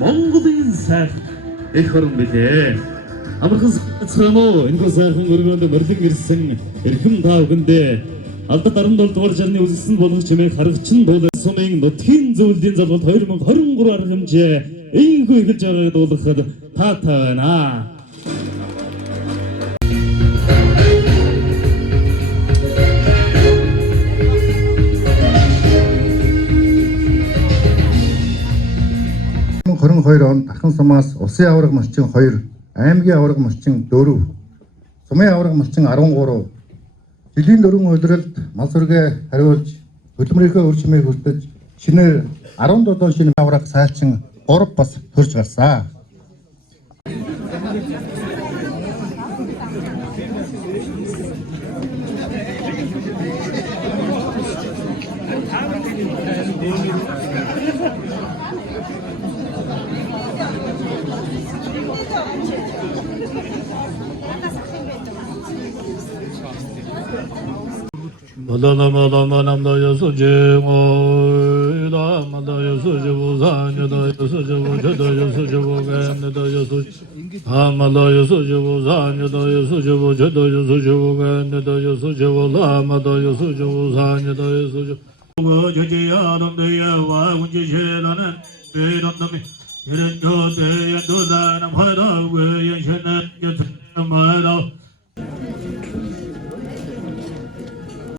Монголын сайхан их орн билээ. Амархан цаанаа энэ сайхан өргөнд мөрлөг ирсэн эрхэм таавгэндээ алдад 17 дугаар жарны үлсэн болгох чимээг харгачин бол сумын нутгийн зөвлөлийн залгуулт 2023 арга хэмжээ ийхүү эхэлж байгааг дуулгахад таатай байна. онд Дархан сумаас улсын аварга малчин 2, аймгийн аварга малчин 4, сумын аварга малчин 13, жилийн 4 улиралд мал сүргээ хариулж хөдөлмөрийнхөө үр чимээг хүртэж шинээр 17 шинэ аварга сайлчин 3 бас төрж гарсан.